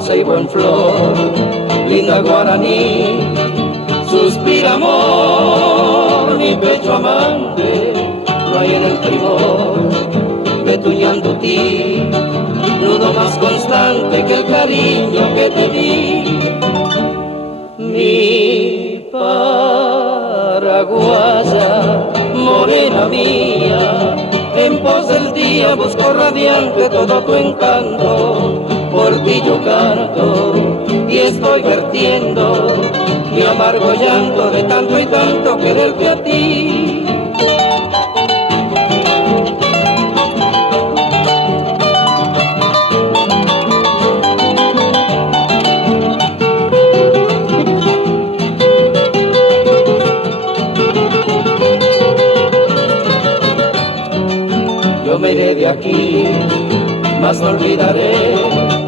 mansa y buen flor, linda guaraní, suspira amor, mi pecho amante, no hay en el primor de tu llanto ti, nudo más constante que el cariño que te di. Mi paraguaya, morena mía, en pos del día busco radiante todo tu encanto, por ti yo canto y estoy vertiendo mi amargo llanto de tanto y tanto quererte a ti. Yo me iré de aquí, mas no olvidaré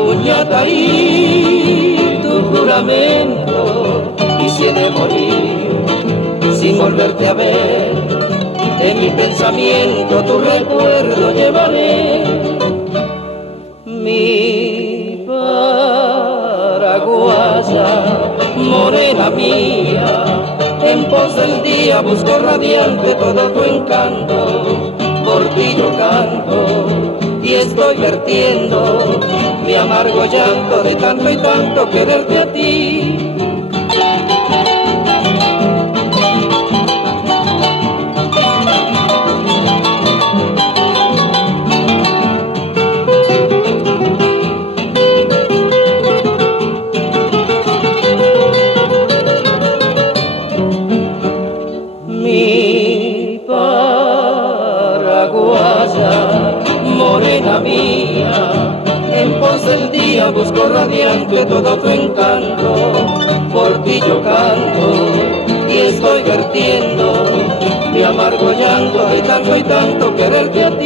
Puñataí, tu juramento, y si he de morir sin volverte a ver, en mi pensamiento tu recuerdo llevaré. Mi paraguaya, morena mía, en pos del día busco radiante todo tu encanto, por ti yo canto y estoy vertiendo mi amargo llanto de tanto y tanto quererte a ti. Mi paraguaya, morena mía, en pos del día busco radiante todo tu encanto, por ti yo canto y estoy vertiendo mi amargo llanto de tanto y tanto quererte a ti.